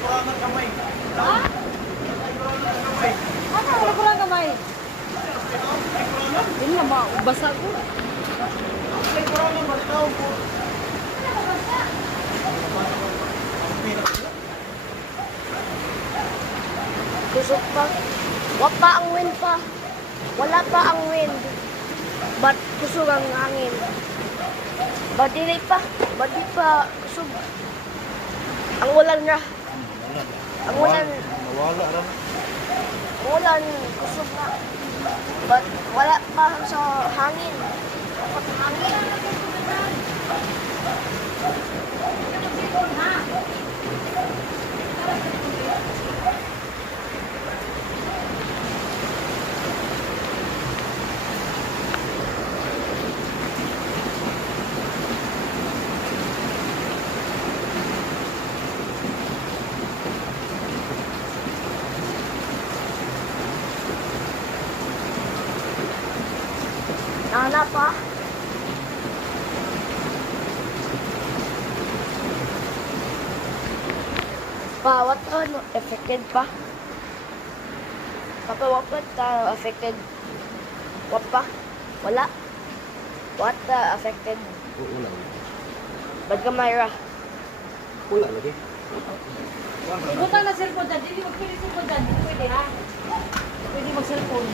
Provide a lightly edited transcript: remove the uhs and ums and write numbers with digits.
kurangan kamay. Ha? Kurangan kamay. Ano wala ko lang kamay? Ay, kurangan. Yun nga, basa ko. Ay, kurangan ba? Ikaw po. Kusog pa. Wala pa ang wind pa. Wala pa ang wind. Ba't kusog ang hangin? Ba't di pa? Ba't di pa kusog? Ang ulan na. Ang ulan. Nawala rin. Ang ulan. Kusog na. Ba't wala pa sa hangin? Dapat hangin. Nana pa. What affected pa? Papa, what affected? What pa? Wala? What affected? Wala. Ba't ka, Myra? Wala lagi. Ibutang na cellphone dyan. Hindi magpili cellphone dyan. Hindi pwede ha. Pwede mag-cellphone.